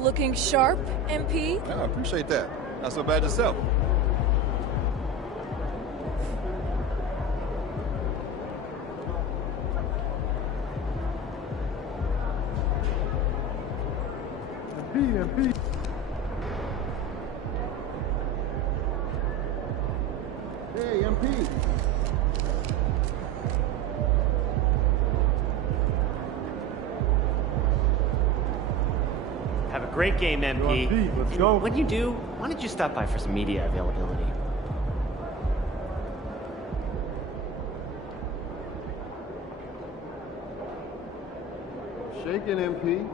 Looking sharp, MP? Yeah, I appreciate that. Not so bad yourself. MP. Hey, MP. Have a great game, MP. Let's go. When you do, why don't you stop by for some media availability? Shaking, MP.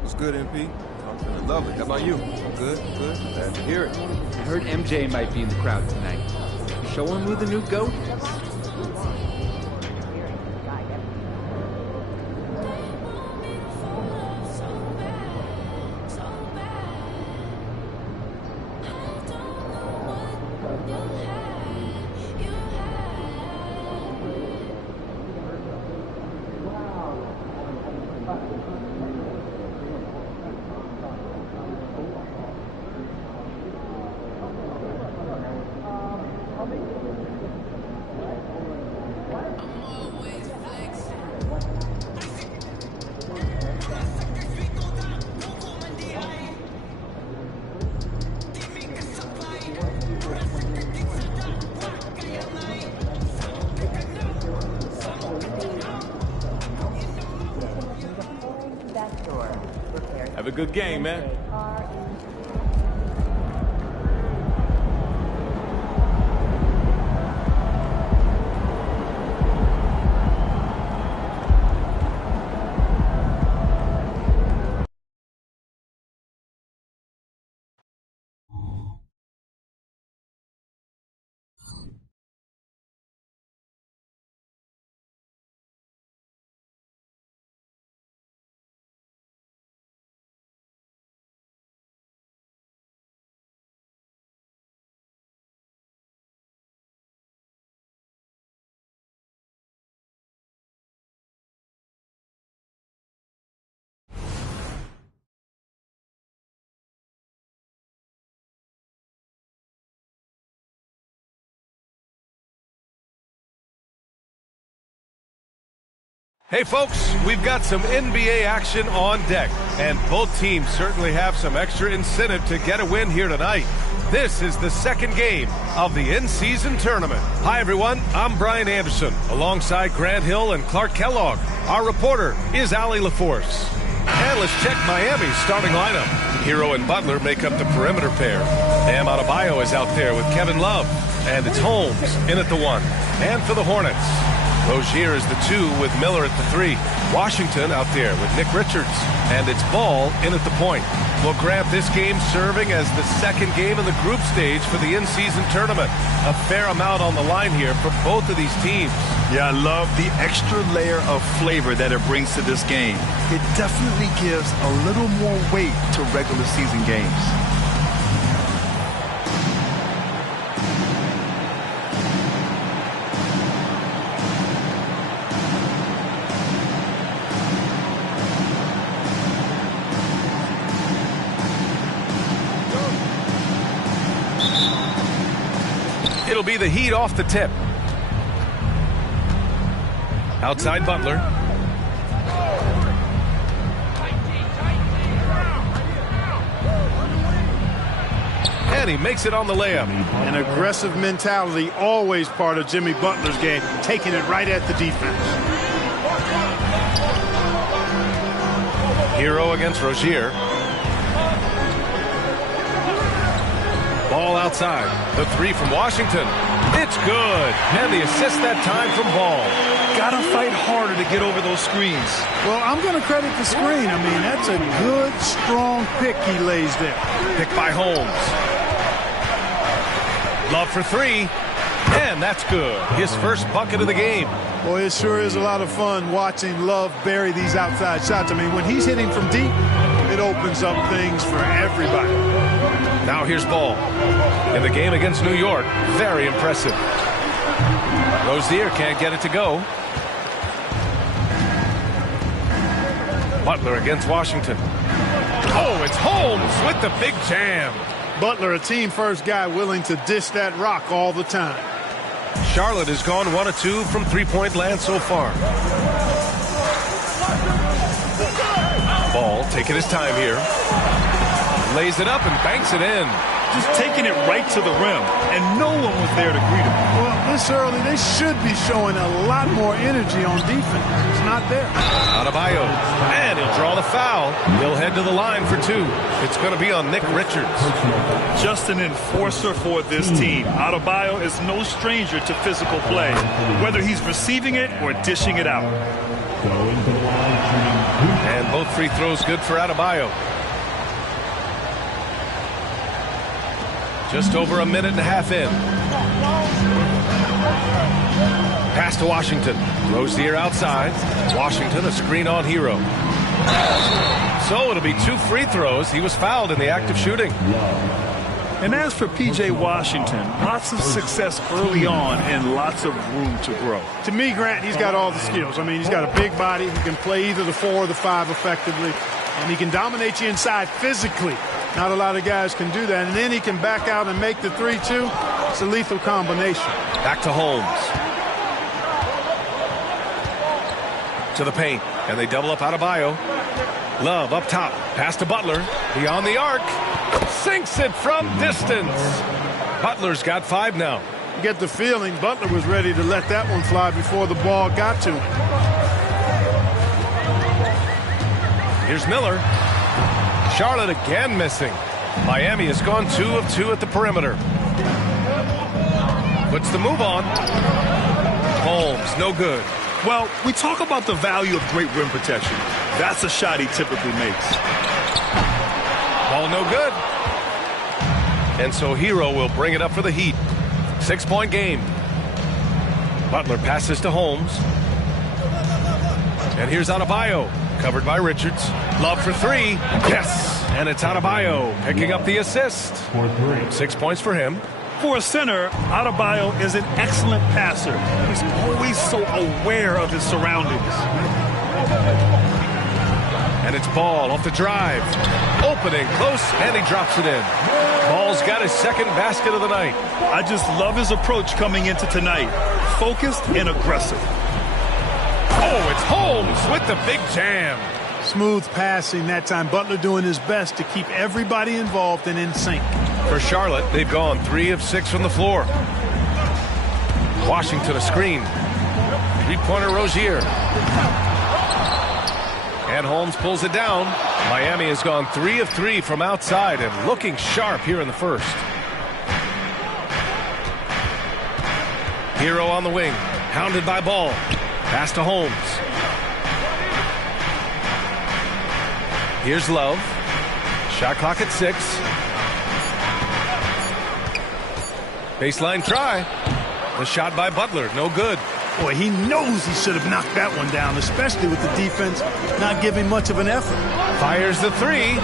What's good, MP? I'm feeling lovely. How about you? I'm good, good. Glad to hear it. I heard MJ might be in the crowd tonight. You show him who the new GOAT is. Have a good game, man. Hey folks, we've got some NBA action on deck, and both teams certainly have some extra incentive to get a win here tonight. This is the second game of the in-season tournament. Hi everyone, I'm Brian Anderson, alongside Grant Hill and Clark Kellogg. Our reporter is Allie LaForce. And let's check Miami's starting lineup. Hero and Butler make up the perimeter pair. Bam Adebayo is out there with Kevin Love, and it's Holmes in at the 1. And for the Hornets, Rozier is the 2 with Miller at the 3. Washington out there with Nick Richards. And it's Ball in at the point. Well, Grant, this game serving as the second game in the group stage for the in-season tournament. A fair amount on the line here for both of these teams. Yeah, I love the extra layer of flavor that it brings to this game. It definitely gives a little more weight to regular season games. It'll be the Heat off the tip. Outside Butler. And he makes it on the layup. An aggressive mentality, always part of Jimmy Butler's game, taking it right at the defense. Hero against Rozier. Ball outside. The 3 from Washington. It's good. And the assist that time from Ball. Gotta fight harder to get over those screens. Well, I'm going to credit the screen. I mean, that's a good, strong pick he lays there. Pick by Holmes. Love for 3. And that's good. His first bucket of the game. Boy, it sure is a lot of fun watching Love bury these outside shots. I mean, when he's hitting from deep, it opens up things for everybody. Now here's Ball. In the game against New York, very impressive. Rozier can't get it to go. Butler against Washington. Oh, it's Holmes with the big jam. Butler, a team-first guy willing to dish that rock all the time. Charlotte has gone 1 of 2 from three-point land so far. Ball taking his time here. Lays it up and banks it in. Just taking it right to the rim, and no one was there to greet him. Well, this early, they should be showing a lot more energy on defense. It's not there. Adebayo, and he'll draw the foul. He'll head to the line for 2. It's going to be on Nick Richards. Just an enforcer for this team. Adebayo is no stranger to physical play, whether he's receiving it or dishing it out. And both free throws good for Adebayo. Just over a minute and a half in. Pass to Washington. Rozier outside. Washington a screen on Hero. So it'll be 2 free throws. He was fouled in the act of shooting. And as for P.J. Washington, lots of success early on and lots of room to grow. To me, Grant, he's got all the skills. I mean, he's got a big body. He can play either the 4 or the 5 effectively. And he can dominate you inside physically. Not a lot of guys can do that. And then he can back out and make the 3-2. It's a lethal combination. Back to Holmes. To the paint. And they double up Adebayo. Love up top. Pass to Butler. Beyond the arc. Sinks it from distance. Butler's got 5 now. You get the feeling Butler was ready to let that one fly before the ball got to him. Here's Miller. Charlotte again missing. Miami has gone 2 of 2 at the perimeter. Puts the move on. Holmes, no good. Well, we talk about the value of great rim protection. That's a shot he typically makes. Ball no good. And so Hero will bring it up for the Heat. 6-point game. Butler passes to Holmes. And here's Adebayo. Covered by Richards. Love for 3. Yes. And it's Adebayo picking up the assist. 6 points for him. For a center, Adebayo is an excellent passer. He's always so aware of his surroundings. And it's Ball off the drive. Opening close, and he drops it in. Ball's got his 2nd basket of the night. I just love his approach coming into tonight. Focused and aggressive. Oh, it's Holmes with the big jam. Smooth passing that time. Butler doing his best to keep everybody involved and in sync. For Charlotte, they've gone 3 of 6 from the floor. Washington a screen. 3-pointer Rozier. And Holmes pulls it down. Miami has gone 3 of 3 from outside and looking sharp here in the first. Hero on the wing. Hounded by Ball. Pass to Holmes. Here's Love. Shot clock at 6. Baseline try. The shot by Butler. No good. Boy, he knows he should have knocked that one down, especially with the defense not giving much of an effort. Fires the 3.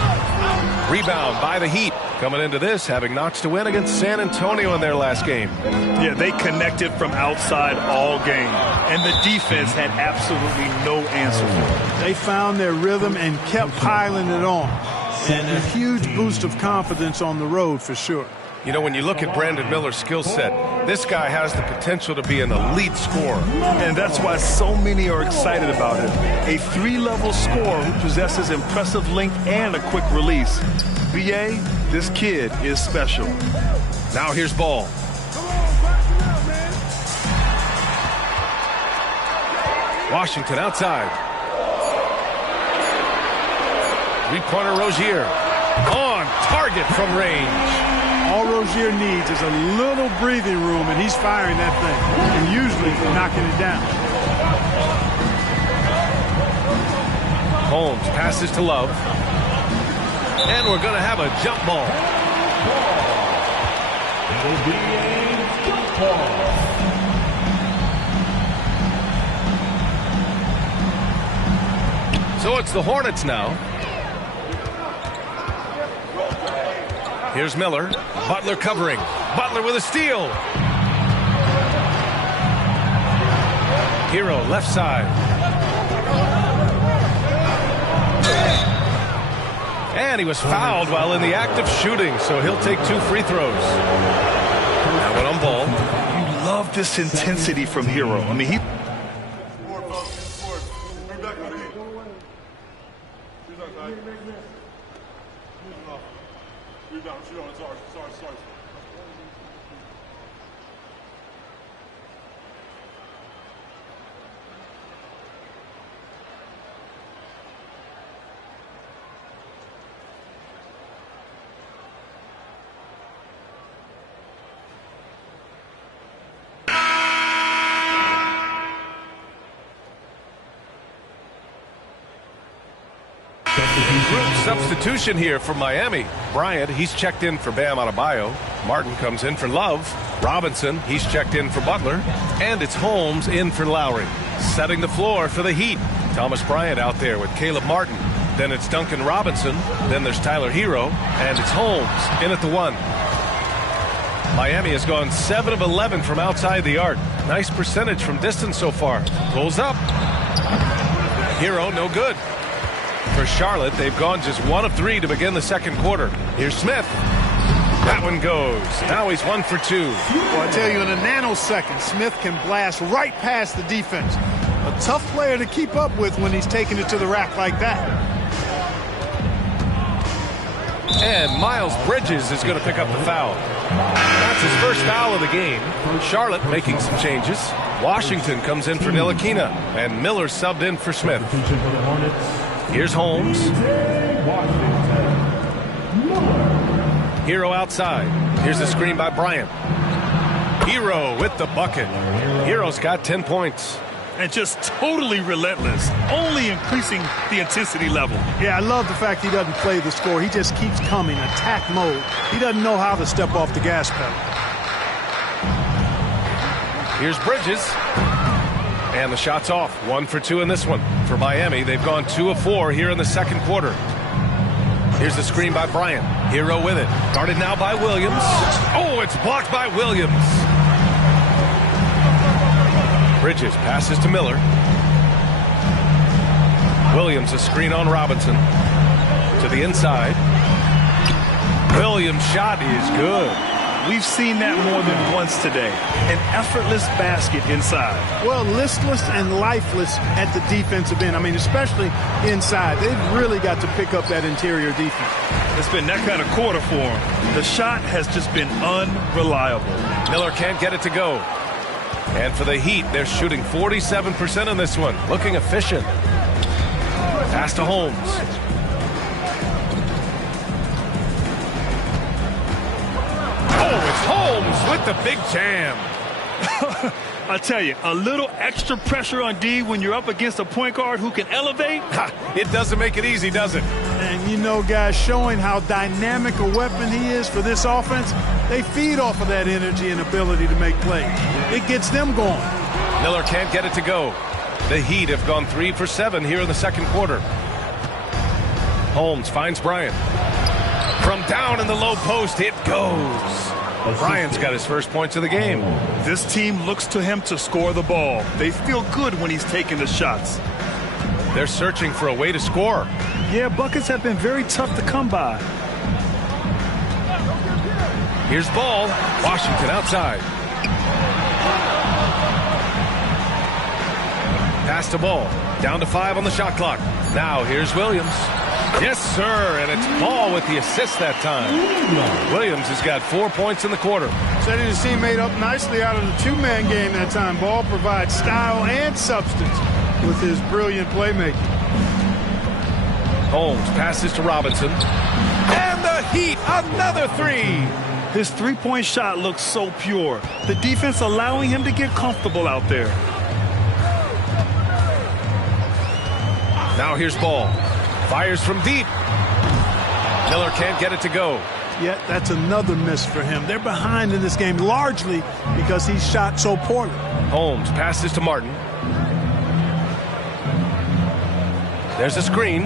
Rebound by the Heat. Coming into this, having notched a win against San Antonio in their last game. Yeah, they connected from outside all game, and the defense had absolutely no answer for it. They found their rhythm and kept piling it on. And a huge boost of confidence on the road for sure. You know, when you look at Brandon Miller's skill set, this guy has the potential to be an elite scorer. And that's why so many are excited about him. A 3-level scorer who possesses impressive length and a quick release. BA, this kid is special. Now here's Ball. Washington outside. 3-pointer Rozier. On target from range. All Rozier needs is a little breathing room, and he's firing that thing, and usually knocking it down. Holmes passes to Love. And we're going to have a jump ball. It'll be a jump ball. So it's the Hornets now. Here's Miller. Butler covering. Butler with a steal. Hero left side. And he was fouled while in the act of shooting, so he'll take 2 free throws. That one on ball. You love this intensity from Hero. I mean, he... Group substitution here for Miami. Bryant, he's checked in for Bam Adebayo. Martin comes in for Love. Robinson, he's checked in for Butler. And it's Holmes in for Lowry. Setting the floor for the Heat. Thomas Bryant out there with Caleb Martin. Then it's Duncan Robinson. Then there's Tyler Hero. And it's Holmes in at the 1. Miami has gone 7 of 11 from outside the arc. Nice percentage from distance so far. Pulls up. Hero, no good. For Charlotte, they've gone just 1 of 3 to begin the second quarter. Here's Smith. That one goes. Now he's 1 for 2. Well, I tell you, in a nanosecond, Smith can blast right past the defense. A tough player to keep up with when he's taking it to the rack like that. And Miles Bridges is going to pick up the foul. That's his first foul of the game. Charlotte making some changes. Washington comes in for Ntilikina, and Miller subbed in for Smith. Here's Holmes. Hero outside. Here's the screen by Bryant. Hero with the bucket. Hero's got 10 points. And just totally relentless, only increasing the intensity level. Yeah, I love the fact he doesn't play the score. He just keeps coming, attack mode. He doesn't know how to step off the gas pedal. Here's Bridges. And the shot's off. 1 for 2 in this one. For Miami, they've gone 2 of 4 here in the second quarter. Here's the screen by Bryant. Hero with it. Guarded now by Williams. Oh, it's blocked by Williams. Bridges passes to Miller. Williams a screen on Robinson. To the inside. Williams' shot is good. We've seen that more than once today. An effortless basket inside. Well, listless and lifeless at the defensive end. I mean, especially inside. They've really got to pick up that interior defense. It's been that kind of quarter for him. The shot has just been unreliable. Miller can't get it to go. And for the Heat, they're shooting 47% in this one. Looking efficient. Pass to Holmes. Oh, it's Holmes with the big jam. I tell you, a little extra pressure on D when you're up against a point guard who can elevate. It doesn't make it easy, does it? And you know, guys, showing how dynamic a weapon he is for this offense, they feed off of that energy and ability to make plays. It gets them going. Miller can't get it to go. The Heat have gone 3 for 7 here in the second quarter. Holmes finds Bryant. From down in the low post, it goes. Bryant's got his first points of the game. This team looks to him to score the ball. They feel good when he's taking the shots. They're searching for a way to score. Yeah, buckets have been very tough to come by. Here's Ball. Washington outside. Pass to Ball. Down to 5 on the shot clock. Now here's Williams. Yes, sir, and it's Ball with the assist that time. Williams has got 4 points in the quarter. Setting his teammate up nicely out of the two-man game that time. Ball provides style and substance with his brilliant playmaking. Holmes passes to Robinson. And the Heat, another 3. His three-point shot looks so pure. The defense allowing him to get comfortable out there. Now here's Ball. Fires from deep. Miller can't get it to go. Yeah, that's another miss for him. They're behind in this game largely because he shot so poorly. Holmes passes to Martin. There's a screen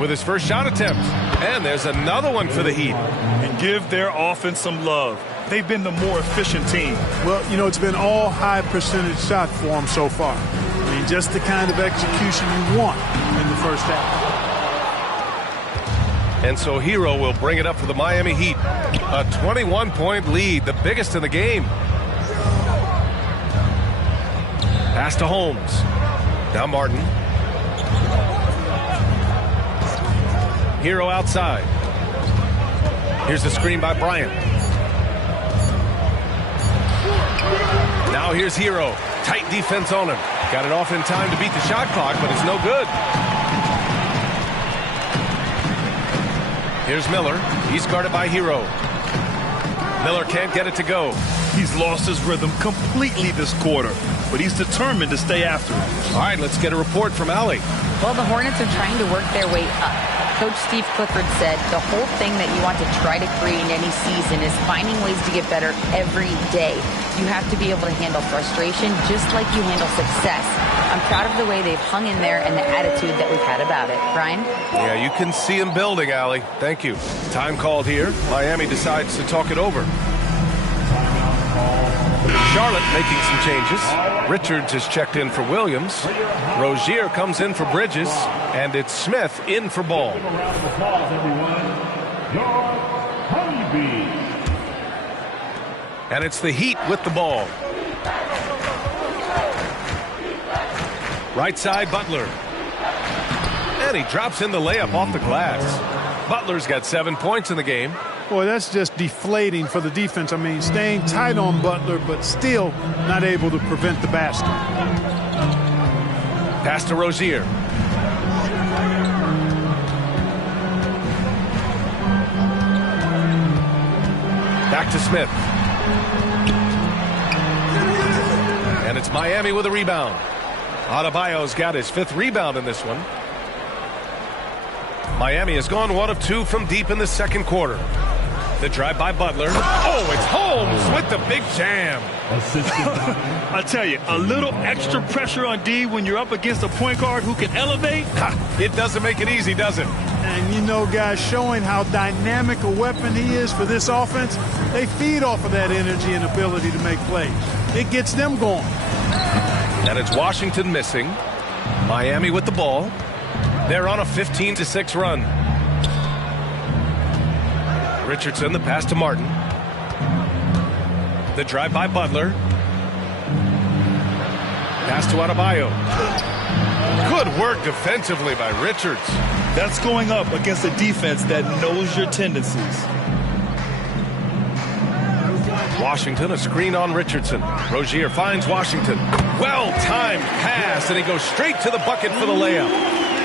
with his first shot attempt. And there's another one for the Heat. And give their offense some love. They've been the more efficient team. Well, you know, it's been all high percentage shots for them so far. mean, just the kind of execution you want in the first half. And so Hero will bring it up for the Miami Heat. A 21-point lead, the biggest in the game. Pass to Holmes. Now Martin. Hero outside. Here's the screen by Bryant. Now here's Hero. Tight defense on him. Got it off in time to beat the shot clock, but it's no good. Here's Miller. He's guarded by Hero. Miller can't get it to go. He's lost his rhythm completely this quarter, but he's determined to stay after it. All right, let's get a report from Allie. Well, the Hornets are trying to work their way up. Coach Steve Clifford said the whole thing that you want to try to create in any season is finding ways to get better every day. You have to be able to handle frustration just like you handle success. I'm proud of the way they've hung in there and the attitude that we've had about it. Brian? Yeah, you can see him building, Allie. Thank you. Time called here. Miami decides to talk it over. Charlotte making some changes. Richards is checked in for Williams. Rozier comes in for Bridges. And it's Smith in for Ball. And it's the Heat with the ball. Right side, Butler. And he drops in the layup off the glass. Butler's got 7 points in the game. Boy, that's just deflating for the defense. I mean, staying tight on Butler, but still not able to prevent the basket. Pass to Rozier. Back to Smith. And it's Miami with a rebound. Adebayo's got his 5th rebound in this one. Miami has gone 1 of 2 from deep in the second quarter. The drive by Butler. Oh, it's Holmes with the big jam. I tell you, a little extra pressure on D when you're up against a point guard who can elevate. It doesn't make it easy, does it? And you know, guys, showing how dynamic a weapon he is for this offense, they feed off of that energy and ability to make plays. It gets them going. And it's Washington missing. Miami with the ball. They're on a 15-6 run. Richardson, the pass to Martin. The drive by Butler. Pass to Adebayo. Good work defensively by Richards. That's going up against a defense that knows your tendencies. Washington, a screen on Richardson. Rozier finds Washington. Well-timed pass, and he goes straight to the bucket for the layup.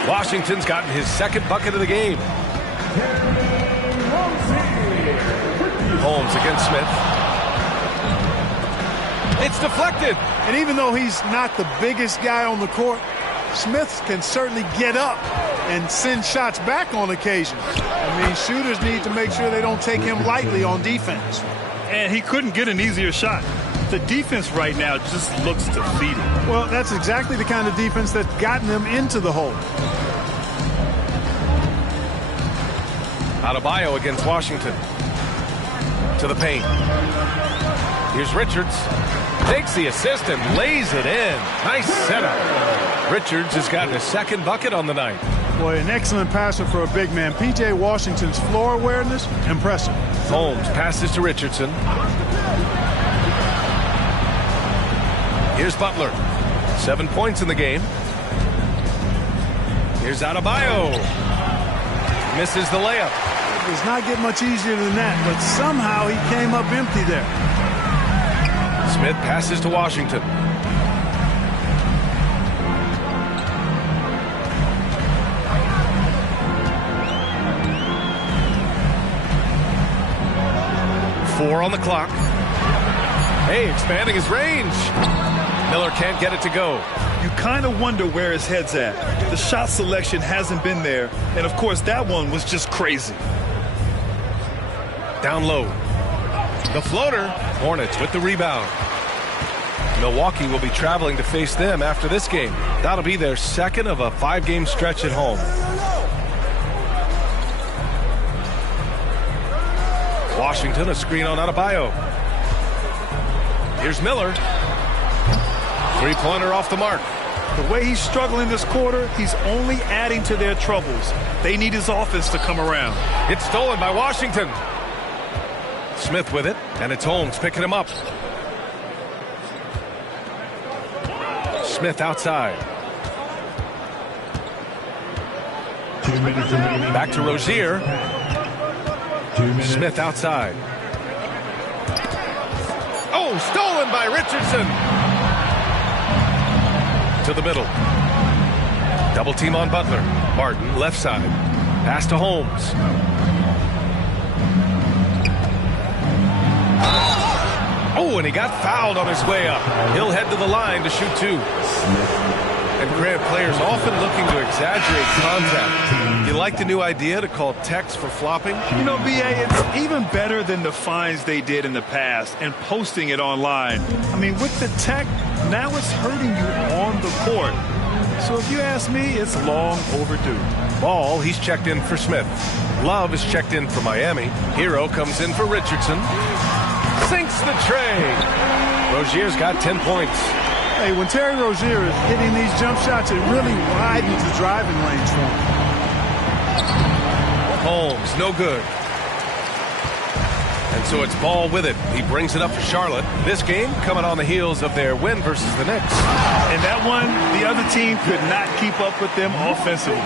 Washington's gotten his 2nd bucket of the game. Holmes against Smith. It's deflected. And even though he's not the biggest guy on the court, Smith can certainly get up and send shots back on occasion. I mean, shooters need to make sure they don't take him lightly on defense. And he couldn't get an easier shot. The defense right now just looks defeated. Well, that's exactly the kind of defense that's gotten them into the hole. Adebayo against Washington. To the paint. Here's Richards. Takes the assist and lays it in. Nice setup. Richards has gotten his 2nd bucket on the night. Boy, an excellent passer for a big man. P.J. Washington's floor awareness, impressive. Holmes passes to Richardson. Here's Butler. 7 points in the game. Here's Adebayo. Misses the layup. It does not get much easier than that, but somehow he came up empty there. Smith passes to Washington. Four on the clock. Hey, expanding his range. Miller can't get it to go. You kind of wonder where his head's at. The shot selection hasn't been there, and of course that one was just crazy. Down low. The floater. Hornets with the rebound. Milwaukee will be traveling to face them after this game. That'll be their 2nd of a 5-game stretch at home. Washington, a screen on Adebayo. Here's Miller. 3-pointer off the mark. The way he's struggling this quarter, he's only adding to their troubles. They need his offense to come around. It's stolen by Washington. Smith with it, and it's Holmes picking him up. Smith outside. Back to Rozier. Smith outside. Oh, stolen by Richardson. To the middle. Double team on Butler. Martin left side. Pass to Holmes. Oh, and he got fouled on his way up. He'll head to the line to shoot two. And Grant, players often looking to exaggerate contact. You like the new idea to call techs for flopping? You know, BA, it's even better than the fines they did in the past and posting it online. I mean, with the tech, now it's hurting you on the court. So if you ask me, it's long overdue. Ball, he's checked in for Smith. Love is checked in for Miami. Hero comes in for Richardson. Sinks the tray. Rozier's got 10 points. Hey, when Terry Rozier is hitting these jump shots, it really widens the driving lanes for him. Holmes, no good. And so it's Ball with it. He brings it up for Charlotte. This game coming on the heels of their win versus the Knicks. And that one, the other team could not keep up with them offensively.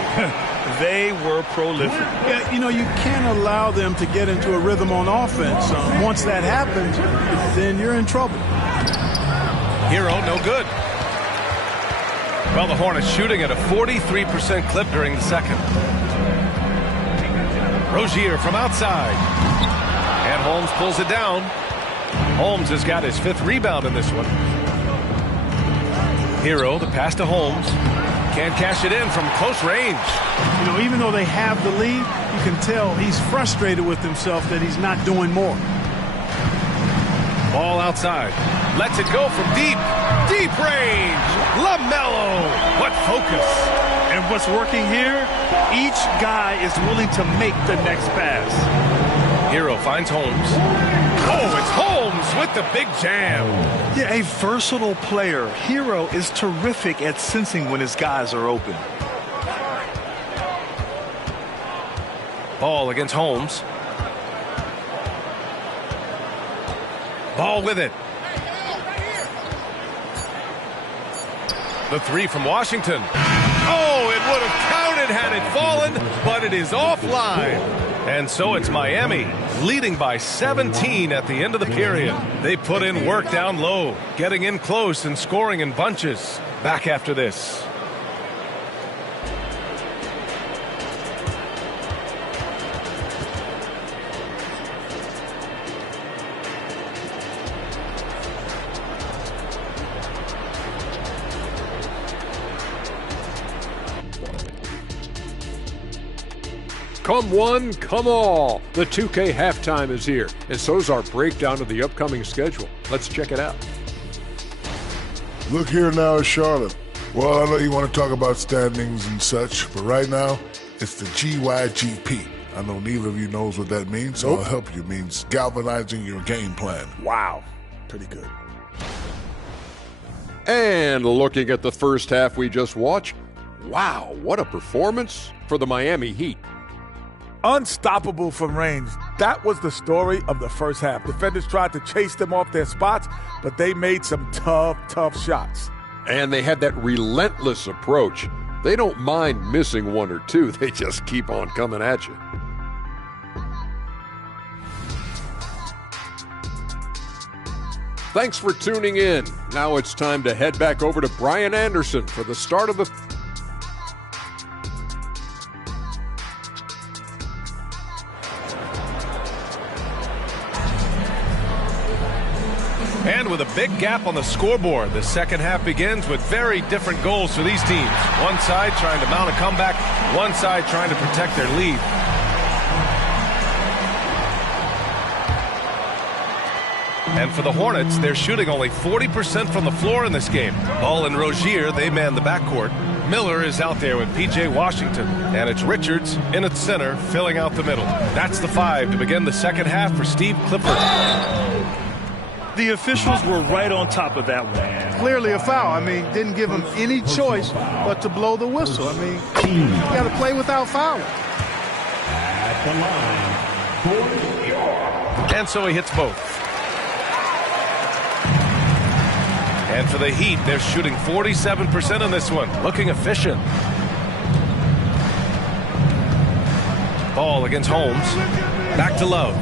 They were prolific. Yeah, you know, you can't allow them to get into a rhythm on offense. Once that happens, then you're in trouble. Hero, no good. Well, the Hornets shooting at a 43% clip during the second. Rozier from outside. And Holmes pulls it down. Holmes has got his 5th rebound in this one. Hero, the pass to Holmes. Can't cash it in from close range. You know, even though they have the lead, you can tell he's frustrated with himself that he's not doing more. Ball outside. Lets it go from deep. Deep range. LaMelo. What focus. And what's working here, each guy is willing to make the next pass. Hero finds Holmes. Oh, it's Holmes with the big jam. Yeah, a versatile player. Hero is terrific at sensing when his guys are open. Ball against Holmes. Ball with it. The three from Washington. Oh, it would have counted had it fallen, but it is offline. And so it's Miami leading by 17 at the end of the period. They put in work down low, getting in close and scoring in bunches. Back after this. Come one, come all. The 2K halftime is here, and so's our breakdown of the upcoming schedule. Let's check it out. Look here now at Charlotte. Well, I know you want to talk about standings and such, but right now, it's the GYGP. I know neither of you knows what that means, so I'll help you. It means galvanizing your game plan. Wow, pretty good. And looking at the first half we just watched, wow, what a performance for the Miami Heat. Unstoppable from range. That was the story of the first half. Defenders tried to chase them off their spots, but they made some tough shots. And they had that relentless approach. They don't mind missing one or two. They just keep on coming at you. Thanks for tuning in. Now it's time to head back over to Brian Anderson for the start of the And with a big gap on the scoreboard, the second half begins with very different goals for these teams. One side trying to mount a comeback, one side trying to protect their lead. And for the Hornets, they're shooting only 40% from the floor in this game. Ball and Rozier, they man the backcourt. Miller is out there with P.J. Washington. And it's Richards in at center, filling out the middle. That's the 5 to begin the second half for Steve Clifford. The officials were right on top of that one. Clearly a foul. I mean, didn't give him any choice but to blow the whistle. I mean, you got to play without fouling. At the line, and so he hits both. And for the Heat, they're shooting 47% on this one. Looking efficient. Ball against Holmes. Back to Love.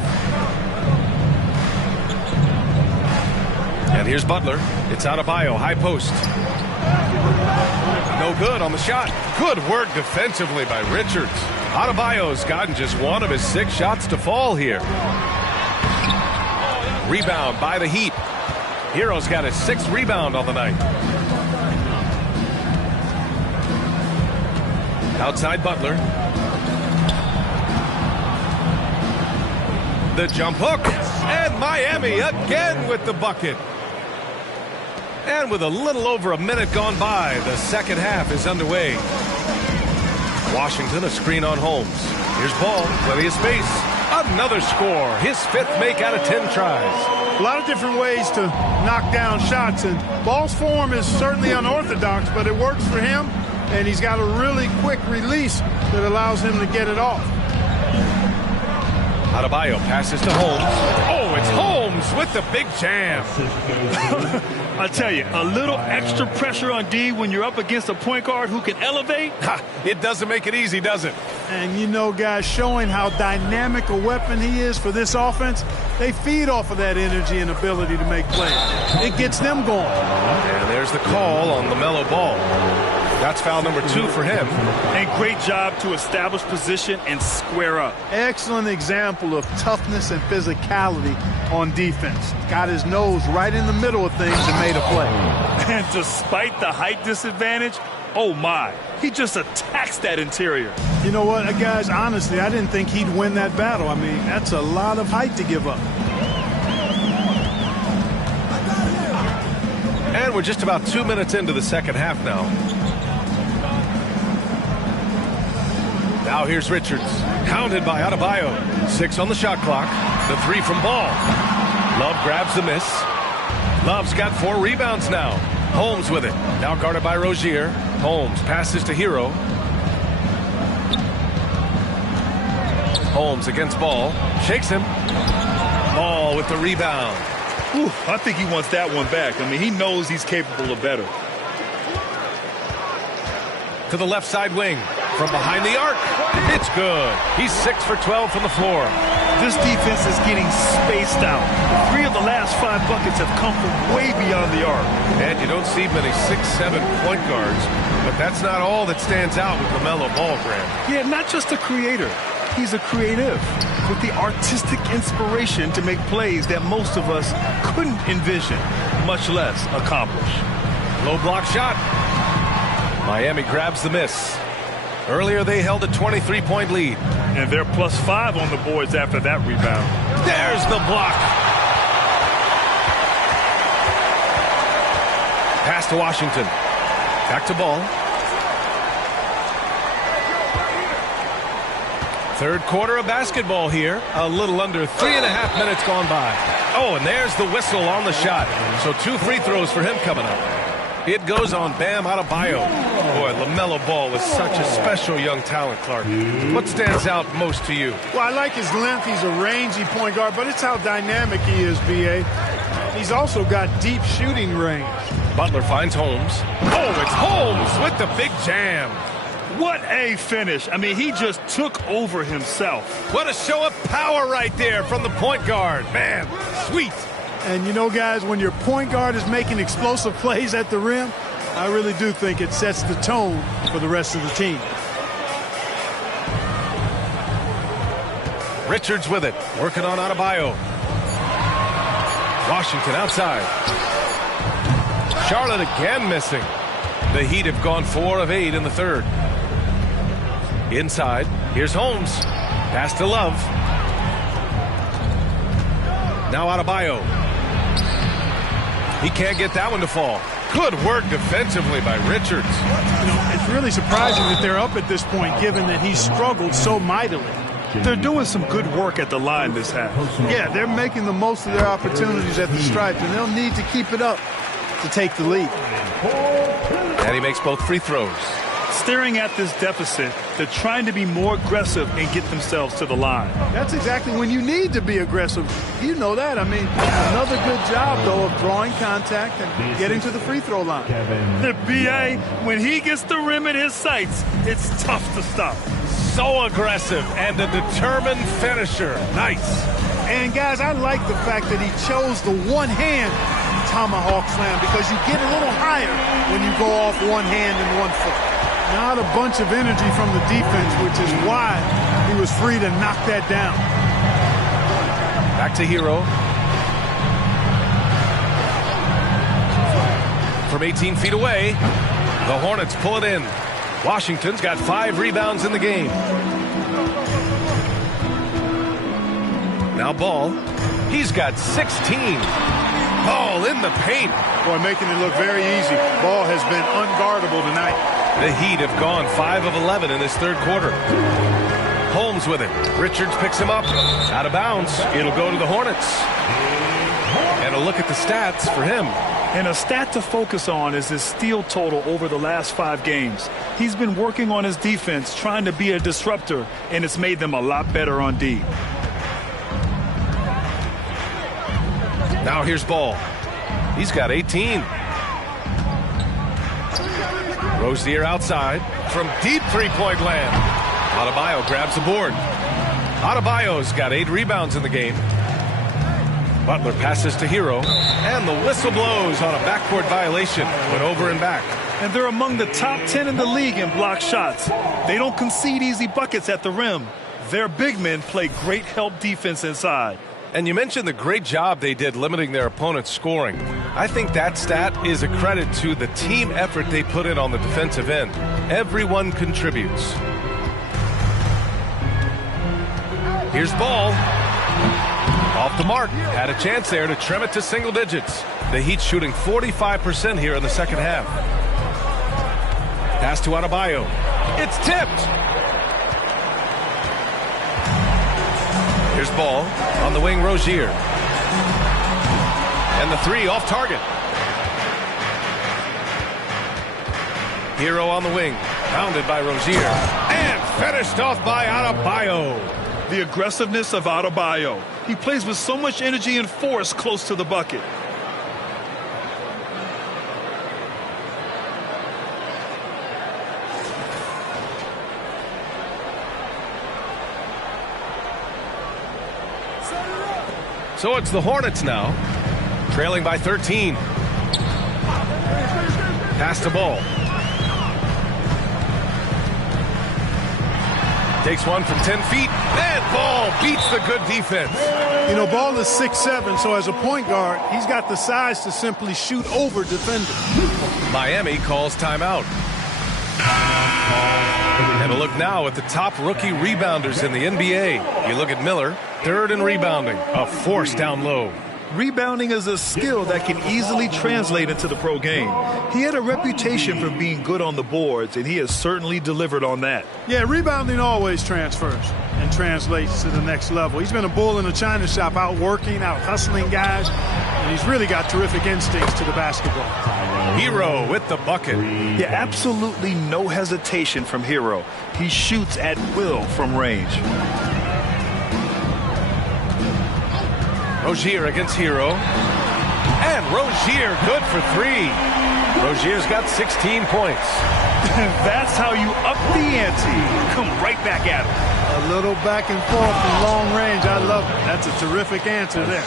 And here's Butler. It's Adebayo, high post. No good on the shot. Good work defensively by Richards. Adebayo's gotten just one of his 6 shots to fall here. Rebound by the Heat. Hero's got his 6th rebound on the night. Outside Butler. The jump hook. And Miami again with the bucket. And with a little over a minute gone by, the second half is underway. Washington, a screen on Holmes. Here's Ball, plenty of space. Another score, his 5th make out of 10 tries. A lot of different ways to knock down shots, and Ball's form is certainly unorthodox, but it works for him, and he's got a really quick release that allows him to get it off. Adebayo passes to Holmes. Oh, it's Holmes with the big jam. I tell you, a little extra pressure on D when you're up against a point guard who can elevate. It doesn't make it easy, does it? And you know, guys, showing how dynamic a weapon he is for this offense, they feed off of that energy and ability to make plays. It gets them going. And there's the call on LaMelo Ball. That's foul number 2 for him. And great job to establish position and square up. Excellent example of toughness and physicality on defense. Got his nose right in the middle of things and made a play. And despite the height disadvantage, oh my, he just attacks that interior. You know what, guys, honestly, I didn't think he'd win that battle. I mean, that's a lot of height to give up. And we're just about 2 minutes into the second half now. Now here's Richards, counted by Adebayo. 6 on the shot clock. The 3 from Ball. Love grabs the miss. Love's got 4 rebounds now. Holmes with it. Now guarded by Rozier. Holmes passes to Hero. Holmes against Ball. Shakes him. Ball with the rebound. Ooh, I think he wants that one back. I mean, he knows he's capable of better. To the left side wing. From behind the arc. It's good. He's 6 for 12 from the floor. This defense is getting spaced out. 3 of the last 5 buckets have come from way beyond the arc. And you don't see many 6'7" point guards, but that's not all that stands out with LaMelo Ball, Graham. Yeah, not just a creator. He's a creative with the artistic inspiration to make plays that most of us couldn't envision, much less accomplish. Low block shot. Miami grabs the miss. Earlier, they held a 23-point lead. And they're +5 on the boards after that rebound. There's the block. Pass to Washington. Back to Ball. Third quarter of basketball here. A little under 3.5 minutes gone by. Oh, and there's the whistle on the shot. So 2 free throws for him coming up. It goes on Bam Adebayo. Boy, LaMelo Ball is such a special young talent, Clark. What stands out most to you? Well, I like his length. He's a rangy point guard, but it's how dynamic he is, B.A. He's also got deep shooting range. Butler finds Holmes. Oh, it's Holmes with the big jam. What a finish. I mean, he just took over himself. What a show of power right there from the point guard. Man, sweet. And you know, guys, when your point guard is making explosive plays at the rim, I really do think it sets the tone for the rest of the team. Richards with it, working on Adebayo. Washington outside. Charlotte again missing. The Heat have gone 4 of 8 in the third. Inside, here's Holmes. Pass to Love. Now Adebayo. He can't get that one to fall. Good work defensively by Richards. You know, it's really surprising that they're up at this point, given that he struggled so mightily. They're doing some good work at the line this half. Yeah, they're making the most of their opportunities at the stripe, and they'll need to keep it up to take the lead. And he makes both free throws. Staring at this deficit, they're trying to be more aggressive and get themselves to the line. That's exactly when you need to be aggressive. You know that. I mean, another good job, though, of drawing contact and getting to the free throw line. The BA, when he gets the rim in his sights, it's tough to stop. So aggressive and a determined finisher. Nice. And, guys, I like the fact that he chose the one-hand tomahawk slam because you get a little higher when you go off one hand and 1 foot. Not a bunch of energy from the defense, which is why he was free to knock that down. Back to Hero. From 18 feet away, the Hornets pull it in. Washington's got 5 rebounds in the game. Now Ball. He's got 16. Ball in the paint. Boy, making it look very easy. Ball has been unguardable tonight. The Heat have gone 5 of 11 in this third quarter. Holmes with it. Richards picks him up. Out of bounds. It'll go to the Hornets. And a look at the stats for him. And a stat to focus on is his steal total over the last 5 games. He's been working on his defense, trying to be a disruptor, and it's made them a lot better on D. Now here's Ball. He's got 18. Rozier outside from deep three-point land. Adebayo grabs the board. Adebayo's got 8 rebounds in the game. Butler passes to Hero, and the whistle blows on a backcourt violation. Went over and back. And they're among the top 10 in the league in block shots. They don't concede easy buckets at the rim. Their big men play great help defense inside. And you mentioned the great job they did limiting their opponent's scoring. I think that stat is a credit to the team effort they put in on the defensive end. Everyone contributes. Here's Ball. Off the mark. Had a chance there to trim it to single digits. The Heat shooting 45% here in the second half. Pass to Adebayo. It's tipped. Here's Ball. On the wing, Rozier. And the 3 off target. Hero on the wing. Pounded by Rozier. And finished off by Adebayo. The aggressiveness of Adebayo. He plays with so much energy and force close to the bucket. So it's the Hornets now, trailing by 13. Pass to Ball. Takes one from 10 feet, and Ball beats the good defense. You know, Ball is 6'7", so as a point guard, he's got the size to simply shoot over defenders. Miami calls timeout. And a look now at the top rookie rebounders in the NBA. You look at Miller, 3rd in rebounding, a force down low. Rebounding is a skill that can easily translate into the pro game. He had a reputation for being good on the boards, and he has certainly delivered on that. Yeah, rebounding always transfers and translates to the next level. He's been a bull in a china shop, out working, out hustling guys, and he's really got terrific instincts to the basketball. Hero with the bucket. Yeah, absolutely no hesitation from Hero. He shoots at will from range. Rozier against Hero. And Rozier good for 3. Rozier's got 16 points. That's how you up the ante. Come right back at him. A little back and forth from long range. I love it. That's a terrific answer there.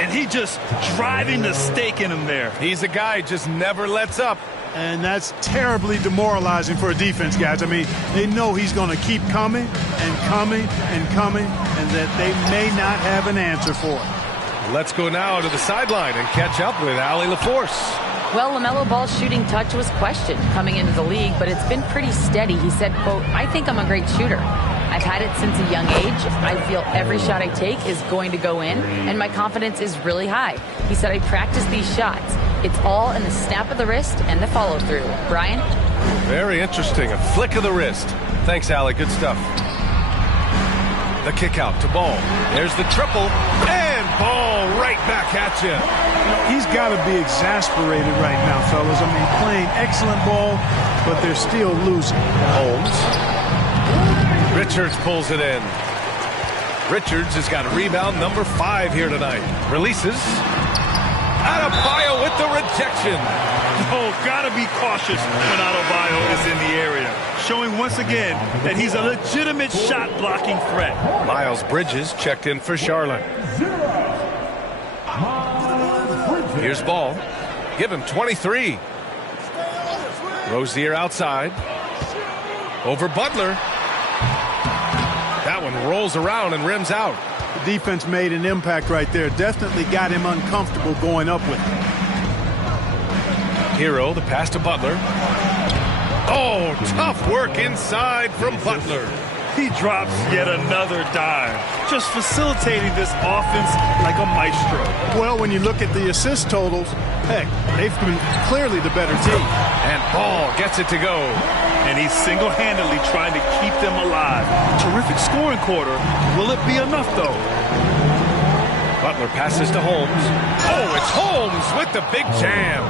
And he just driving the stake in him there. He's a guy who just never lets up. And that's terribly demoralizing for a defense, guys. I mean, they know he's going to keep coming and coming and coming, and that they may not have an answer for it. Let's go now to the sideline and catch up with Allie LaForce. Well, LaMelo Ball's shooting touch was questioned coming into the league, but it's been pretty steady. He said, quote, "I think I'm a great shooter. I've had it since a young age. I feel every shot I take is going to go in, and my confidence is really high." He said, "I practice these shots. It's all in the snap of the wrist and the follow-through." Brian? Very interesting. A flick of the wrist. Thanks, Allie. Good stuff. The kick out to Ball. There's the triple, and Ball right back at you. He's got to be exasperated right now, fellas. I mean, playing excellent ball, but they're still losing. Holmes. Richards pulls it in. Richards has got rebound number 5 here tonight. Releases. Adebayo with the rejection. Oh, gotta be cautious when Adebayo is in the area. Showing once again that he's a legitimate shot-blocking threat. Miles Bridges checked in for Charlotte. Here's Ball. Give him 23. Rozier outside. Over Butler. That one rolls around and rims out. The defense made an impact right there. Definitely got him uncomfortable going up with it. Hero, the pass to Butler. Oh, tough work inside from Butler. He drops yet another dime, just facilitating this offense like a maestro. Well, when you look at the assist totals, heck, they've been clearly the better team. And Ball gets it to go. And he's single-handedly trying to keep them alive. Terrific scoring quarter. Will it be enough, though? Butler passes to Holmes. Oh, it's Holmes with the big jam.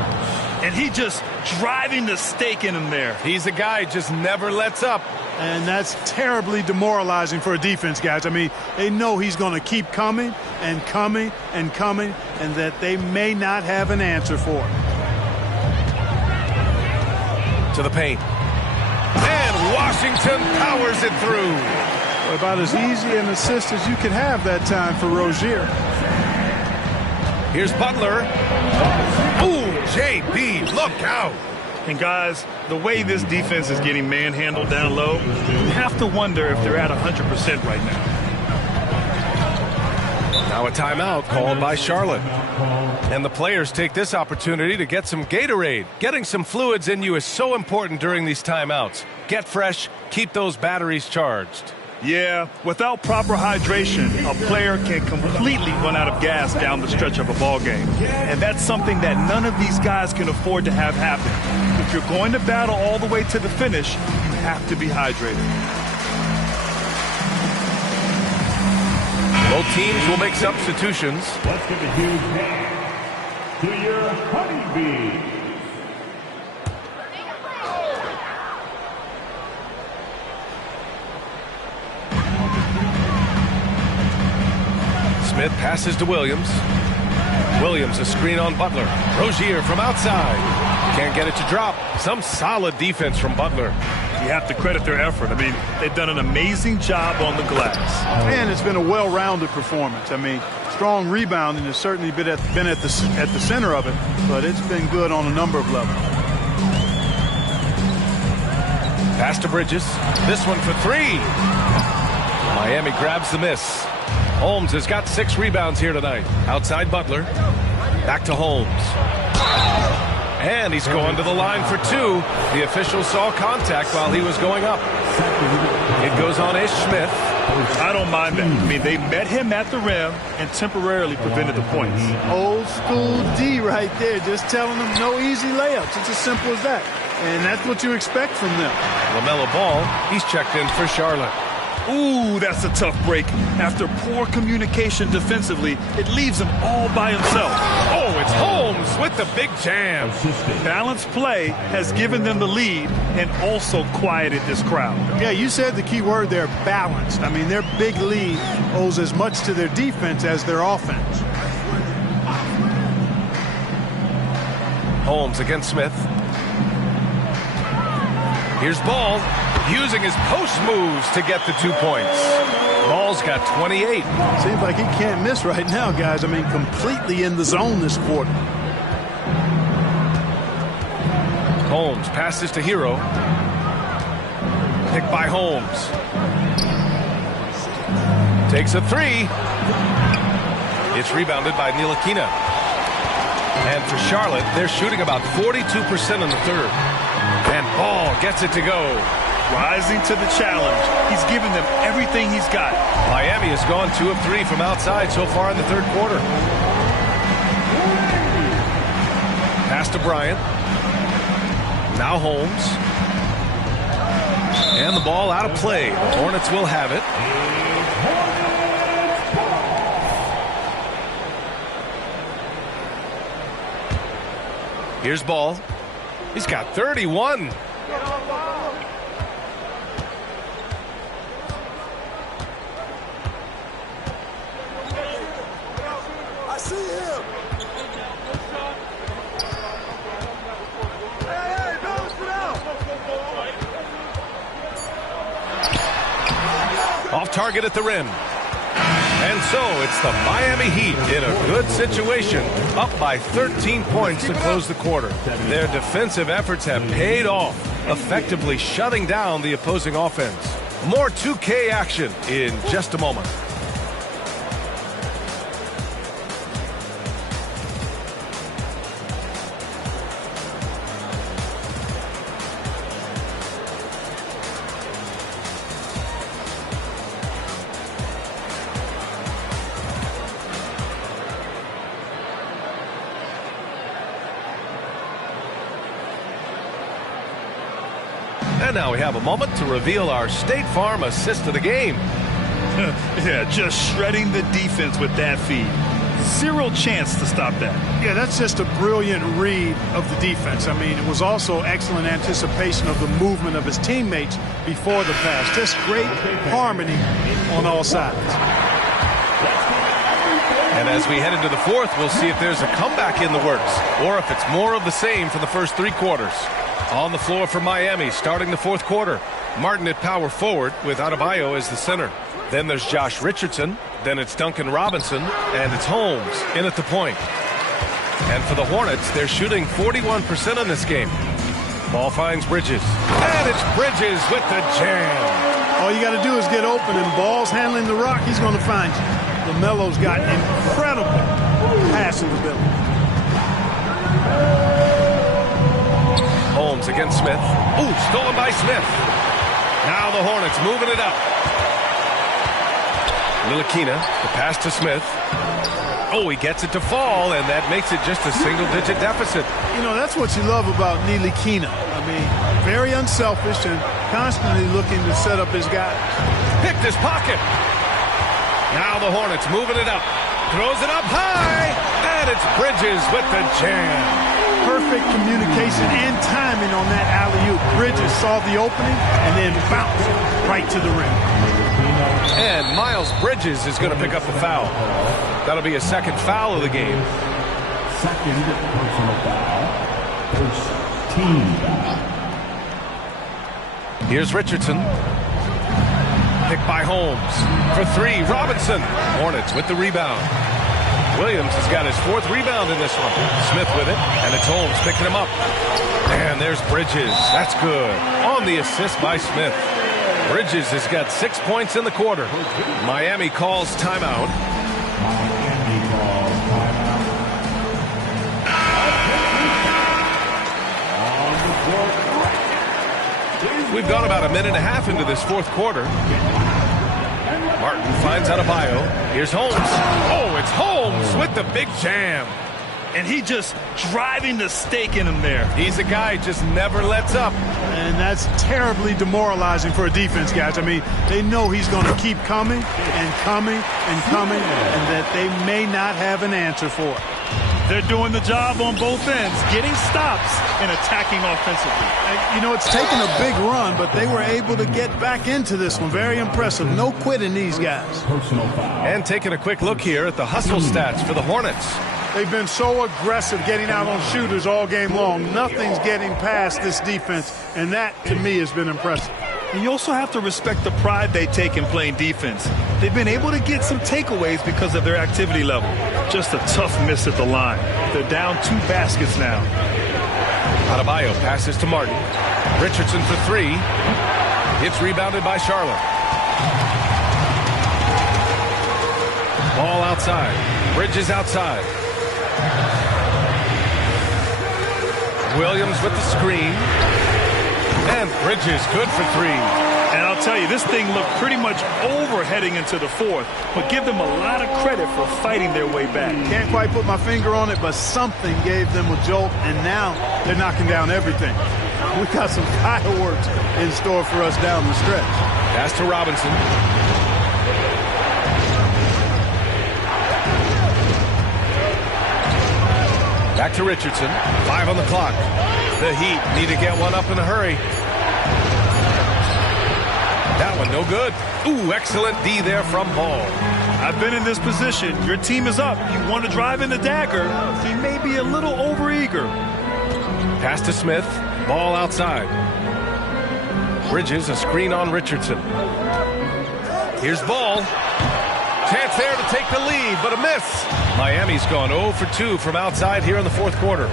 And he just driving the stake in him there. He's a guy just never lets up. And that's terribly demoralizing for a defense, guys. I mean, they know he's going to keep coming and coming and coming, and that they may not have an answer for it. To the paint. And Washington powers it through. About as easy an assist as you could have that time for Rozier. Here's Butler. Ooh, JB, look out. And guys, the way this defense is getting manhandled down low, you have to wonder if they're at 100% right now. Now a timeout called by Charlotte. And the players take this opportunity to get some Gatorade. Getting some fluids in you is so important during these timeouts. Get fresh, keep those batteries charged. Yeah, without proper hydration, a player can completely run out of gas down the stretch of a ball game. And that's something that none of these guys can afford to have happen. If you're going to battle all the way to the finish, you have to be hydrated. Both teams will make substitutions. Let's give a huge hand to your honeybees. Smith passes to Williams. Williams a screen on Butler. Rozier from outside. Can't get it to drop. Some solid defense from Butler. You have to credit their effort. I mean, they've done an amazing job on the glass. And it's been a well-rounded performance. I mean, strong rebounding has certainly been at the center of it, but it's been good on a number of levels. Pass to Bridges. This one for 3. Miami grabs the miss. Holmes has got 6 rebounds here tonight. Outside Butler. Back to Holmes. And he's going to the line for 2. The official saw contact while he was going up. It goes on Ish Smith. I don't mind that. I mean, they met him at the rim and temporarily prevented the points. Old school D right there, just telling them no easy layups. It's as simple as that. And that's what you expect from them. LaMelo Ball, he's checked in for Charlotte. Ooh, that's a tough break. After poor communication defensively, it leaves him all by himself. Oh, it's Holmes with the big jam. Balanced play has given them the lead and also quieted this crowd. Yeah, you said the key word there, balanced. I mean, their big lead owes as much to their defense as their offense. Holmes against Smith. Here's Ball. Using his post moves to get the 2 points. Ball's got 28. Seems like he can't miss right now, guys. I mean, completely in the zone this quarter. Holmes passes to Hero. Picked by Holmes. Takes a 3. It's rebounded by Ntilikina. And for Charlotte, they're shooting about 42% in the third. And Ball gets it to go. Rising to the challenge. He's given them everything he's got. Miami has gone 2 of 3 from outside so far in the third quarter. Pass to Bryant. Now Holmes. And the ball out of play. The Hornets will have it. Here's Ball. He's got 31. I see him. Hey, balance it out. Off target at the rim. And so it's the Miami Heat in a good situation, up by 13 points to close the quarter. Their defensive efforts have paid off, effectively shutting down the opposing offense. More 2K action in just a moment. And now we have a moment to reveal our State Farm assist of the game. Yeah, just shredding the defense with that feed. Zero chance to stop that. Yeah, that's just a brilliant read of the defense. I mean, it was also excellent anticipation of the movement of his teammates before the pass. Just great harmony on all sides. And as we head into the fourth, we'll see if there's a comeback in the works or if it's more of the same for the first 3 quarters. On the floor for Miami, starting the fourth quarter. Martin at power forward with Adebayo as the center. Then there's Josh Richardson. Then it's Duncan Robinson. And it's Holmes in at the point. And for the Hornets, they're shooting 41% in this game. Ball finds Bridges. And it's Bridges with the jam. All you got to do is get open, and Ball's handling the rock. He's going to find you. LaMelo's got incredible passing ability. Holmes against Smith. Ooh, stolen by Smith. Now the Hornets moving it up. Ntilikina, the pass to Smith. Oh, he gets it to fall, and that makes it just a single-digit deficit. You know, that's what you love about Ntilikina. I mean, very unselfish and constantly looking to set up his guys. Picked his pocket. Now the Hornets moving it up. Throws it up high, and it's Bridges with the jam. Perfect communication and timing on that alley-oop. Bridges saw the opening and then bounced right to the rim. And Miles Bridges is going to pick up the foul. That'll be a second foul of the game. Second personal foul. First team foul. Here's Richardson. Picked by Holmes. For 3, Robinson. Hornets with the rebound. Williams has got his 4th rebound in this one. Smith with it, and it's Holmes picking him up. And there's Bridges. That's good. On the assist by Smith. Bridges has got 6 points in the quarter. Miami calls timeout. Miami calls timeout. We've gone about a minute and a half into this fourth quarter. Martin finds Adebayo. Here's Holmes. Oh, it's Holmes with the big jam. And he just driving the stake in him there. He's a guy who just never lets up. And that's terribly demoralizing for a defense, guys. I mean, they know he's going to keep coming and coming and coming, and that they may not have an answer for it. They're doing the job on both ends, getting stops and attacking offensively. You know, it's taken a big run, but they were able to get back into this one. Very impressive. No quitting these guys. And taking a quick look here at the hustle stats for the Hornets. They've been so aggressive getting out on shooters all game long. Nothing's getting past this defense, and that, to me, has been impressive. And you also have to respect the pride they take in playing defense. They've been able to get some takeaways because of their activity level. Just a tough miss at the line. They're down 2 baskets now. Adebayo passes to Martin. Richardson for 3. It's rebounded by Charlotte. Ball outside. Bridges outside. Williams with the screen. And Bridges good for 3. And I'll tell you, this thing looked pretty much over heading into the fourth, but give them a lot of credit for fighting their way back. Can't quite put my finger on it, but something gave them a jolt, and now they're knocking down everything. We've got some fireworks in store for us down the stretch. Pass to Robinson. Back to Richardson. 5 on the clock. The Heat need to get one up in a hurry. That one no good. Ooh, excellent D there from Ball. I've been in this position. Your team is up. You want to drive in the dagger. He may be a little overeager. Pass to Smith. Ball outside. Bridges a screen on Richardson. Here's Ball. Chance there to take the lead, but a miss. Miami's gone 0 for 2 from outside here in the fourth quarter.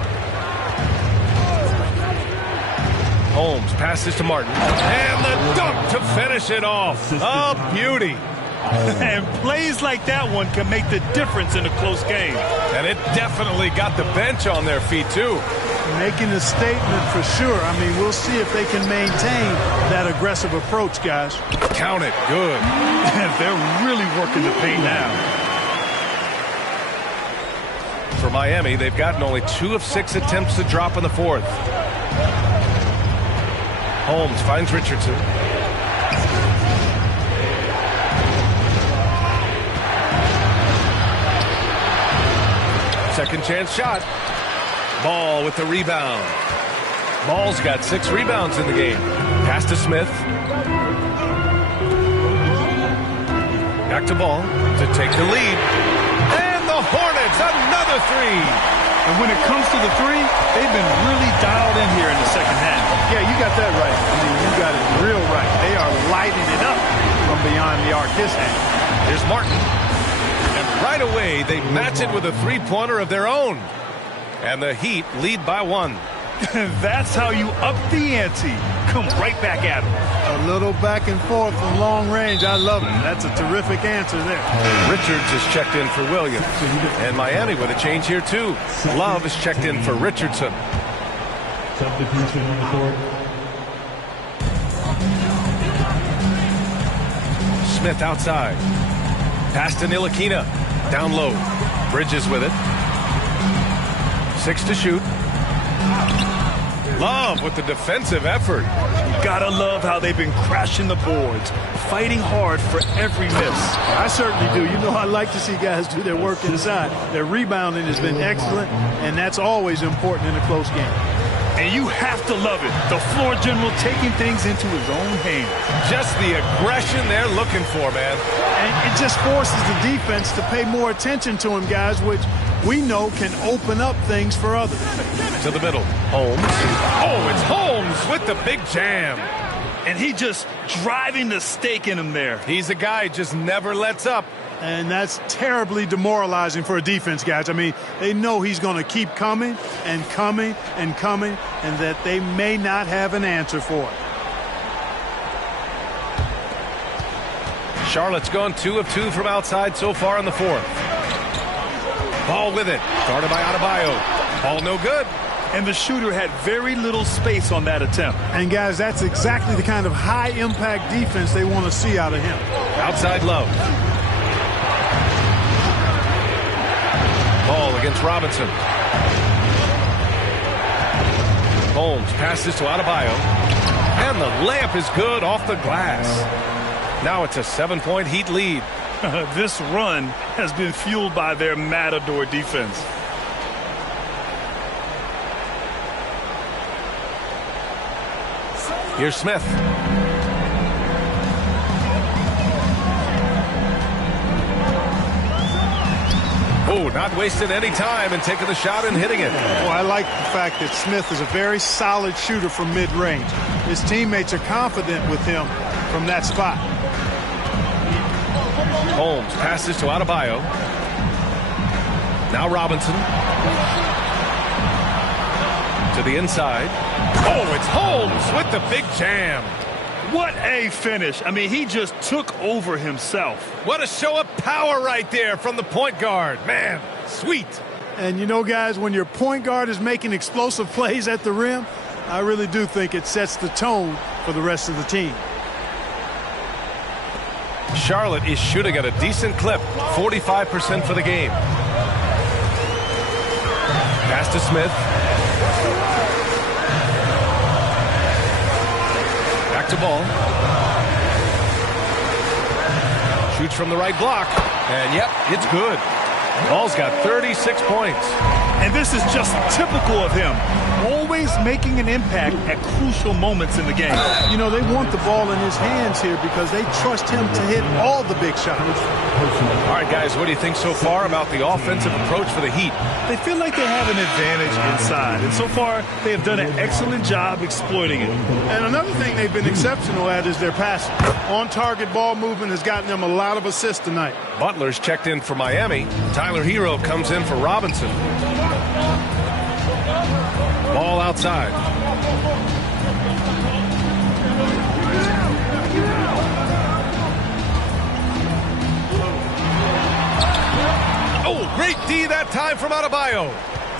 Holmes passes to Martin. And the dunk to finish it off. A beauty. And plays like that one can make the difference in a close game. And it definitely got the bench on their feet, too. Making a statement for sure. I mean, we'll see if they can maintain that aggressive approach, guys. Count it. Good. They're really working the paint now. For Miami, they've gotten only 2 of 6 attempts to drop in the fourth. Holmes finds Richardson. Second chance shot. Ball with the rebound. Ball's got 6 rebounds in the game. Pass to Smith. Back to Ball to take the lead. And the Hornets, another 3. And when it comes to the 3, they've been really dialed in here in the second half. Yeah, you got that right. I mean, you got it real right. They are lighting it up from beyond the arc this half. Here's Martin. And right away, they match it with a 3-pointer of their own. And the Heat lead by 1. That's how you up the ante. Come right back at them. A little back and forth from long range. I love it. That's a terrific answer there. Richards is checked in for Williams. And Miami with a change here, too. Love is checked in for Richardson. Substitution on the court. Smith outside. Pass to Ntilikina. Down low. Bridges with it. 6 to shoot. Love with the defensive effort. You gotta love how they've been crashing the boards, fighting hard for every miss. I certainly do. You know, I like to see guys do their work inside. Their rebounding has been excellent, and that's always important in a close game. And you have to love it. The floor general taking things into his own hands. Just the aggression they're looking for, man. And it just forces the defense to pay more attention to him, guys, which we know can open up things for others. To the middle. Holmes. Oh, it's Holmes with the big jam. And he just driving the stake in him there. He's a guy who just never lets up. And that's terribly demoralizing for a defense, guys. I mean, they know he's going to keep coming and coming and coming, and that they may not have an answer for it. Charlotte's gone 2 of 2 from outside so far in the fourth. Ball with it. Guarded by Adebayo. Ball no good. And the shooter had very little space on that attempt. And, guys, that's exactly the kind of high-impact defense they want to see out of him. Outside Love. Ball against Robinson. Holmes passes to Adebayo. And the layup is good off the glass. Now it's a 7-point Heat lead. This run has been fueled by their matador defense. Here's Smith. Oh, not wasting any time and taking the shot and hitting it. Well, I like the fact that Smith is a very solid shooter from mid-range. His teammates are confident with him from that spot. Holmes passes to Adebayo. Now Robinson. To the inside. Oh, it's Holmes with the big jam. What a finish. I mean, he just took over himself. What a show of power right there from the point guard. Man, sweet. And you know, guys, when your point guard is making explosive plays at the rim, I really do think it sets the tone for the rest of the team. Charlotte is shooting at a decent clip, 45% for the game. Pass to Smith. Back to Ball. Shoots from the right block. And, yep, it's good. Ball's got 36 points. And this is just typical of him, always making an impact at crucial moments in the game. You know, they want the ball in his hands here because they trust him to hit all the big shots. All right, guys, what do you think so far about the offensive approach for the Heat? They feel like they have an advantage inside, and so far they have done an excellent job exploiting it. And another thing they've been exceptional at is their passing. On-target ball movement has gotten them a lot of assists tonight. Butler's checked in for Miami. Tyler Hero comes in for Robinson. Ball outside. Oh, great D that time from Adebayo.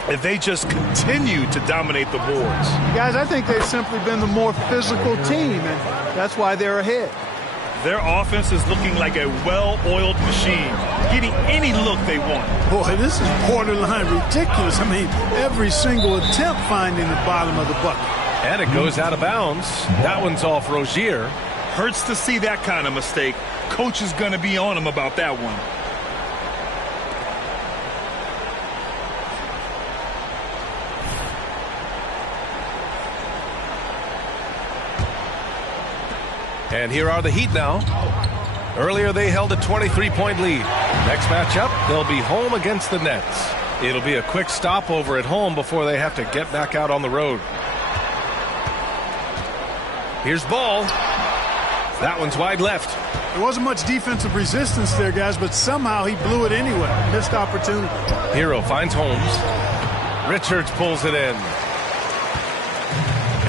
If they just continue to dominate the boards. Guys, I think they've simply been the more physical team, and that's why they're ahead. Their offense is looking like a well-oiled machine, getting any look they want. Boy, this is borderline ridiculous. I mean, every single attempt finding the bottom of the bucket. And it goes out of bounds. That one's off Rozier. Hurts to see that kind of mistake. Coach is going to be on him about that one. And here are the Heat now. Earlier they held a 23-point lead. Next matchup, they'll be home against the Nets. It'll be a quick stopover at home before they have to get back out on the road. Here's Ball. That one's wide left. There wasn't much defensive resistance there, guys, but somehow he blew it anyway. Missed opportunity. Hero finds Holmes. Richards pulls it in.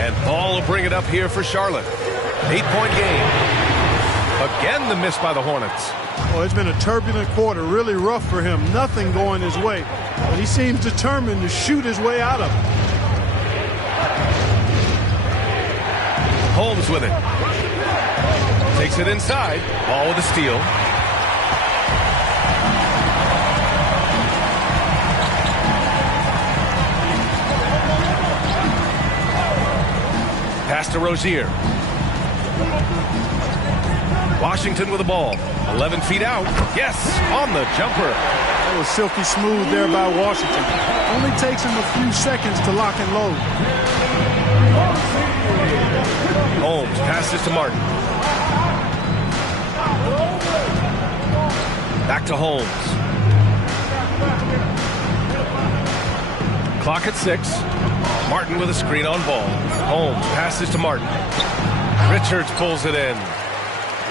And Ball will bring it up here for Charlotte. 8-point game. Again, the miss by the Hornets. Well, it's been a turbulent quarter, really rough for him. Nothing going his way. But he seems determined to shoot his way out of it. Holmes with it. Takes it inside. Ball with a steal. Pass to Rozier. Washington with the ball. 11 feet out. Yes, on the jumper. That was silky smooth there by Washington. Only takes him a few seconds to lock and load. Holmes passes to Martin. Back to Holmes. Clock at 6. Martin with a screen on Ball. Holmes passes to Martin. Richards pulls it in.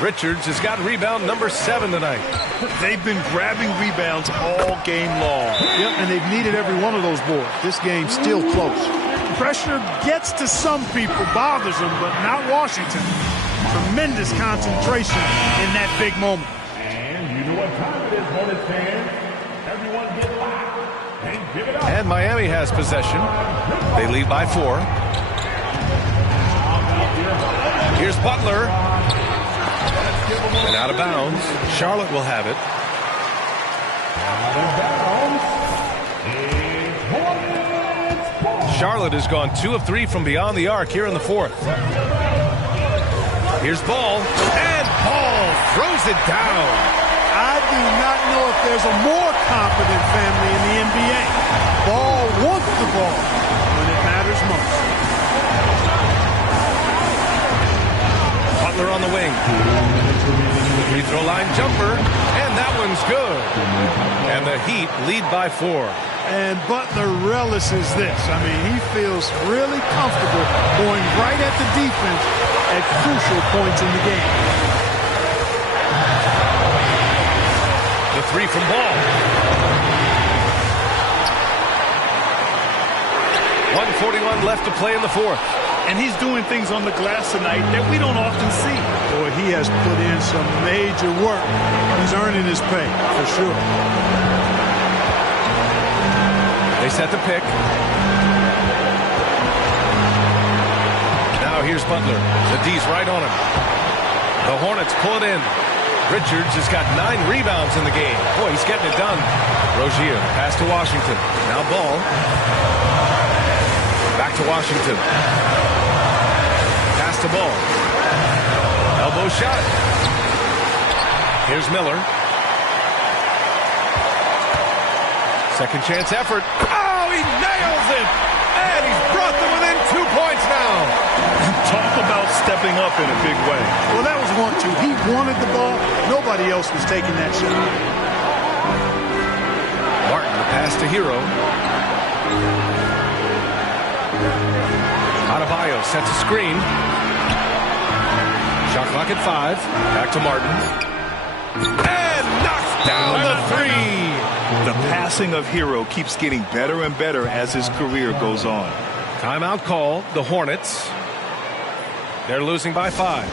Richards has got rebound number 7 tonight. They've been grabbing rebounds all game long. Yep, and they've needed every one of those boards. This game's still close. Pressure gets to some people, bothers them, but not Washington. Tremendous concentration in that big moment. And you know what time it is, Hornets fans. Everyone get loud and give it up. And Miami has possession. They lead by 4. Here's Butler. And out of bounds. Charlotte will have it. Charlotte has gone 2 of 3 from beyond the arc here in the 4th. Here's Ball. And Ball throws it down. I do not know if there's a more confident family in the NBA. Ball wants the ball when it matters most. Butler on the wing. Free throw line jumper, and that one's good. And the Heat lead by 4. And Butler relishes this. I mean, he feels really comfortable going right at the defense at crucial points in the game. The 3 from Ball. 1:41 left to play in the 4th. And he's doing things on the glass tonight that we don't often see. Boy, he has put in some major work. He's earning his pay, for sure. They set the pick. Now here's Butler. The D's right on him. The Hornets pull it in. Richards has got 9 rebounds in the game. Boy, he's getting it done. Rozier, pass to Washington. Now Ball. Back to Washington. Pass to Ball. Elbow shot. Here's Miller. Second chance effort. Oh, he nails it! And he's brought them within 2 points now. Talk about stepping up in a big way. Well, that was 1-2. He wanted the ball. Nobody else was taking that shot. Martin, the pass to Hero. Adebayo sets a screen. Shot clock at 5. Back to Martin. And knocks down the 3. The passing of Hero keeps getting better and better as his career goes on. Timeout call, the Hornets. They're losing by 5.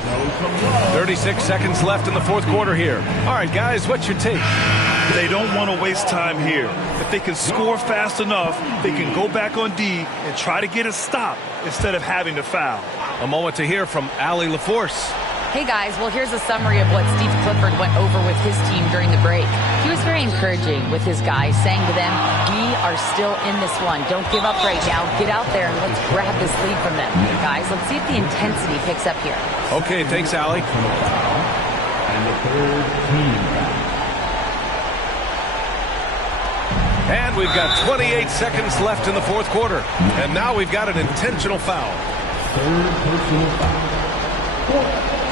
36 seconds left in the fourth quarter here. All right, guys, what's your take? They don't want to waste time here. If they can score fast enough, they can go back on D and try to get a stop instead of having to foul. A moment to hear from Allie LaForce. Hey guys, well here's a summary of what Steve Clifford went over with his team during the break. He was very encouraging with his guys, saying to them, we are still in this one. Don't give up right now. Get out there and let's grab this lead from them. Guys, let's see if the intensity picks up here. Okay, thanks, Allie. And the third team. And we've got 28 seconds left in the fourth quarter. And now we've got an intentional foul. Third personal foul.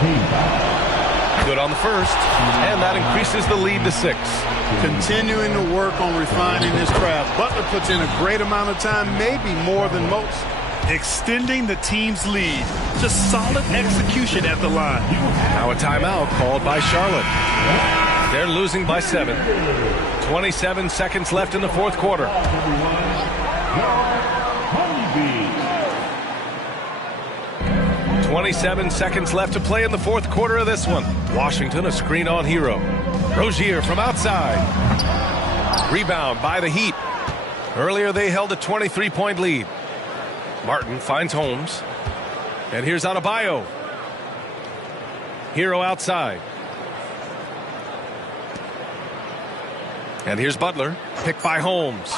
Team foul. Good on the first, and that increases the lead to 6. Continuing to work on refining his craft. Butler puts in a great amount of time, maybe more than most. Extending the team's lead. Just solid execution at the line. Now a timeout called by Charlotte. They're losing by 7. 27 seconds left in the fourth quarter. 27 seconds left to play in the fourth quarter of this one. Washington, a screen on Hero. Rozier from outside. Rebound by the Heat. Earlier they held a 23-point lead. Martin finds Holmes. And here's Adebayo. Hero outside. And here's Butler. Picked by Holmes.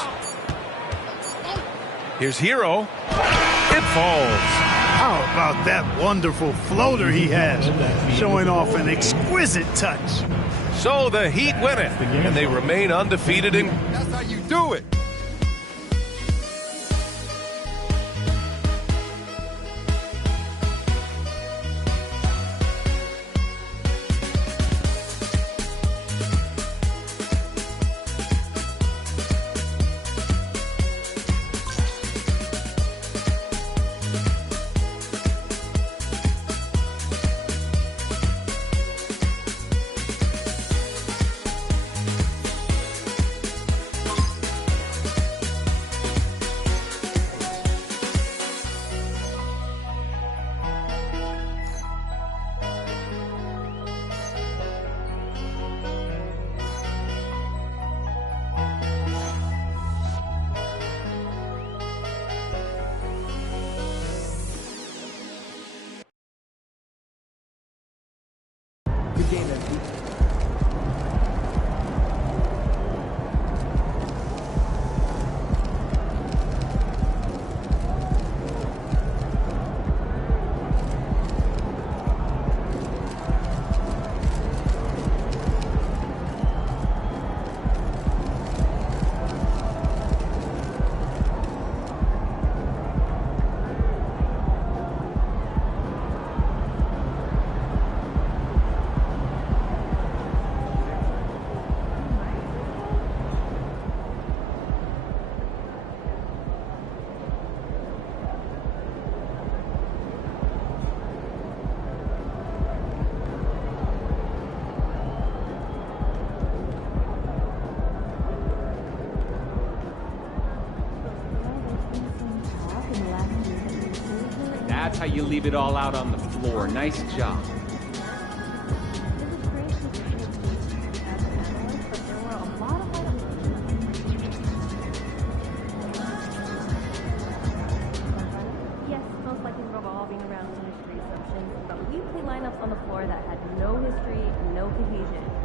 Here's Hero. It falls. How about that wonderful floater he has, showing off an exquisite touch. So the Heat win it, and they remain undefeated. That's how you do it. Good game, MP. That's how you leave it all out on the floor. Nice job. Yes, most likely revolving around industry assumptions, but we play lineups on the floor that had no history, no cohesion.